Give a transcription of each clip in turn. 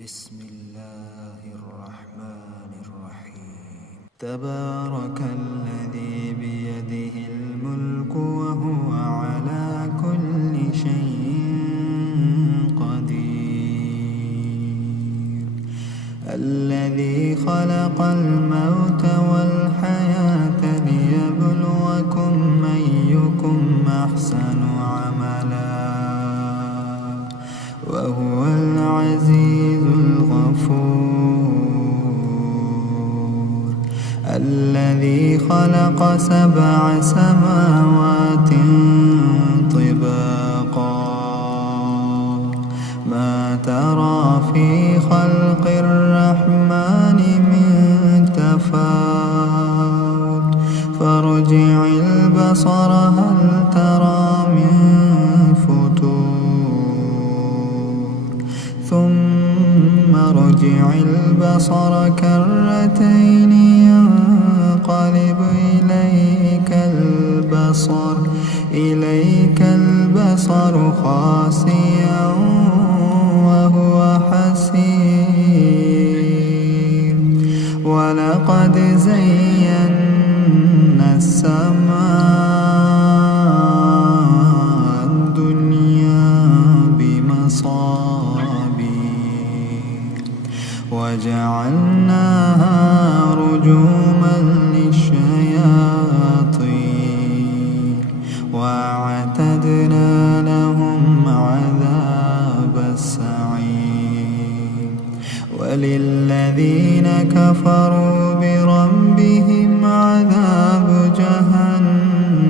بسم الله الرحمن الرحيم. تبارك الذي بيده الملك وهو على كل شيء قدير. الذي خلق الموت والحياة ليبلوكم أيكم أحسن عملا وهو العزيز الغفور. الذي خلق 7 سماوات طباقا ما ترى في خلق الرحمن من تفاوت فارجع البصر هل ترى من فتور ثم ارجع البصر كرتين ينقلب إليك البصر خاسئا وهو حسير. ولقد زينا السماء الدنيا بمصابيح وجعلناها رجوما للشياطين وأعتدنا لهم عذاب السعير. وللذين كفروا بربهم عذاب جهنم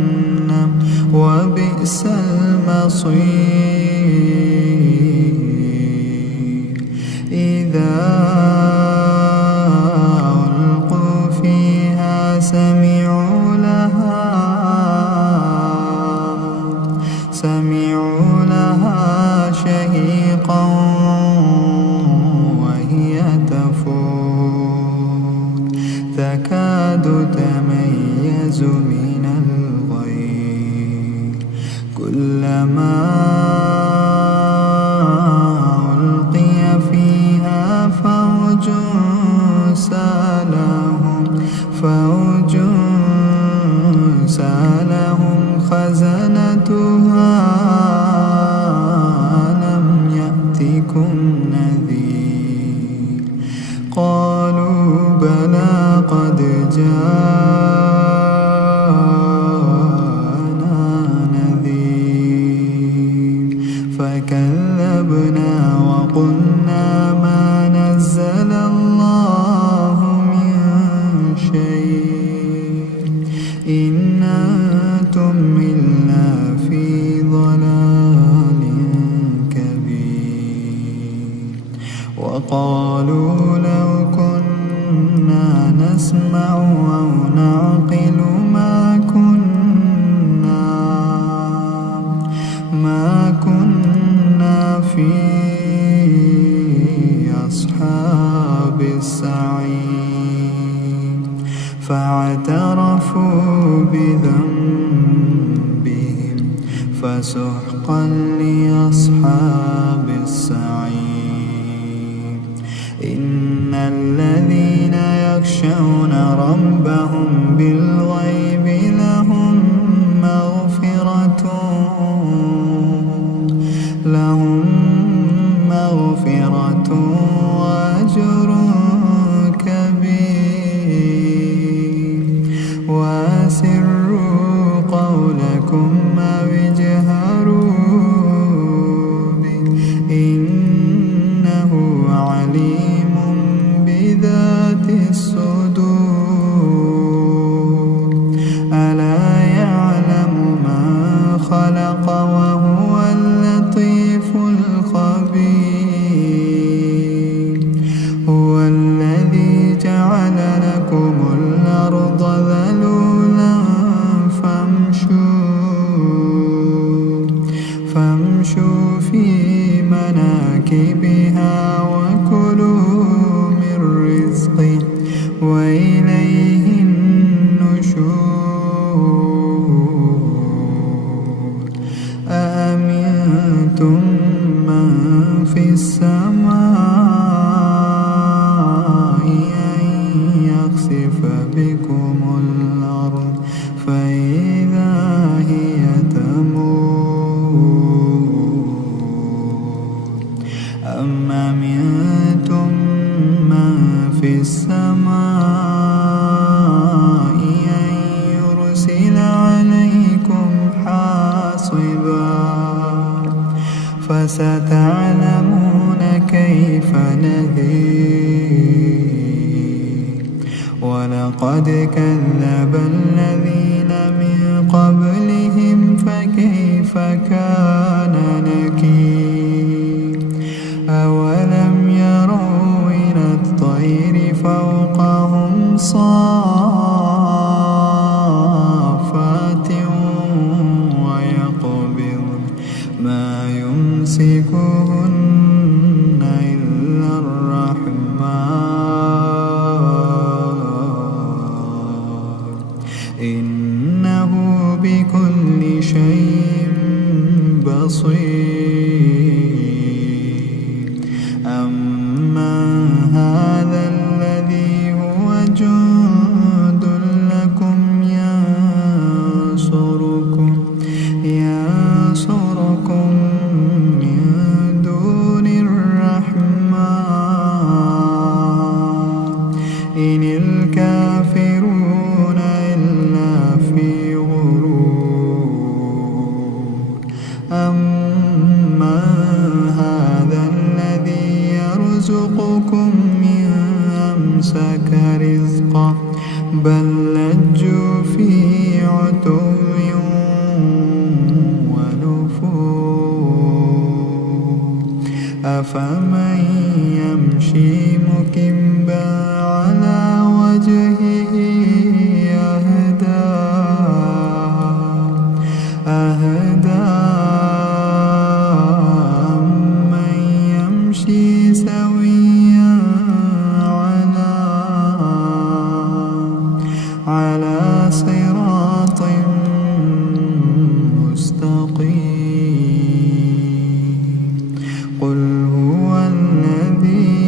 وبئس المصير. إذا ألقوا فيها سمعوا لها شهيقا وهي تفور تكاد تميز من الغيظ. كلما ألقي فيها فوج سالهم خزنتها ألم يأتكم نذير. قالوا بلى قد جاءنا نذير فكذبنا وقلنا ما نزل الله من شيء إن أنتم إلا في ضلال كبير. وقالوا لو كنا نسمع أو نعقل ما كنا في أصحاب السعير. فاعترفوا بذنبهم فسحقا لأصحاب السعير. إن الذين يخشون ربهم بالغيب لهم مغفرة وأجر كبير. وأسروا قولكم أو اجهروا به إنه عليم بذات الصدور. ألا يعلم من خلق وهو اللطيف الخبير. هو الذي جعل لكم الأرض ذلولا فامشوا في مناكبها وكلوا من رزقه وإليه النشور. أأمنتم من في السماء يخسف بكم الأرض فإذا هي تمور أم أمنتم من في السماء أن يرسل عليكم حاصبا فستعلمون كيف نذير ولقد كذب الذين من قبلهم فكيف كان نكير أولم يروا إلى الطير فوقهم صافات ويقبضن ما يمسكهن إلا الرحمن إنه بكل شيء بصير أمن هذا الذي هو جند لكم ينصركم من دون الرحمن إن الكافرون إلا في غرور أمن هذا الذي يرزقكم إن أمسك رزقه بل لجوا في عتو ونفور أفمن يمشي مكبا على وجهه أهدى أمن يمشي سويا على صراط مستقيم قل هو الذي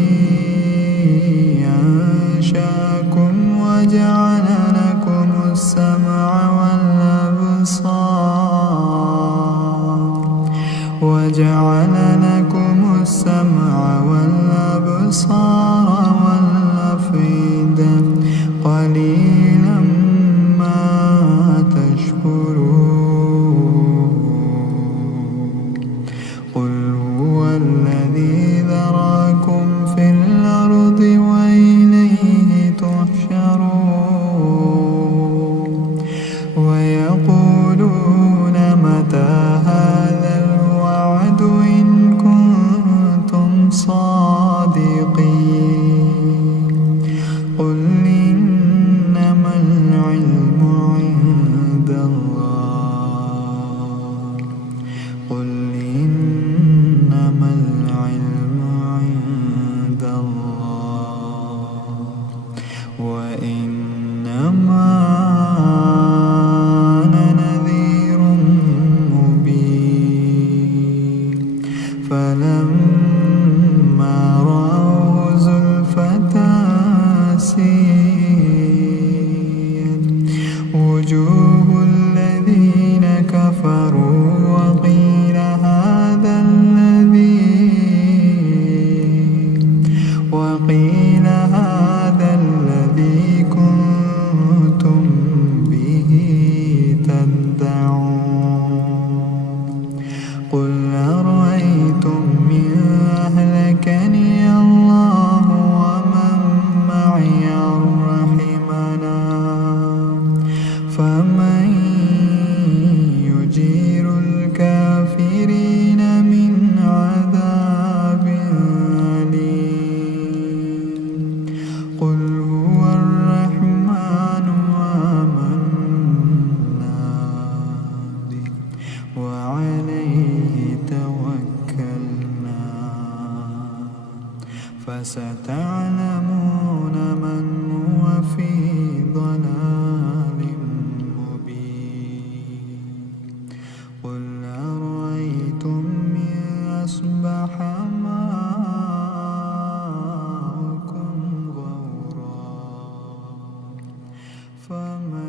أنشأكم وجعل لكم السمع والأبصار والأفئدة قليلا ما تشكرون قل هو الذي ذراكم في الأرض وإليه تحشرون ويقولون متى هذا الوعد إن كنتم صادقين قل إنما العلم عند الله قل إنما العلم عند الله وإنما أنا نذير مبين فلما رأوه زلفة سيئت وجوه الذين كفروا وقيل هذا الذي كنتم به تدعون قل أرأيتم إن أهلكني الله ومن معي أو رحمنا فمن يجير الكافرين من عذاب أليم قل هو الرحمن آمنا به وعليه توكلنا فستعلمون من هو في ضلال مبين قل أرأيتم إن أصبح ماؤكم غورا فمن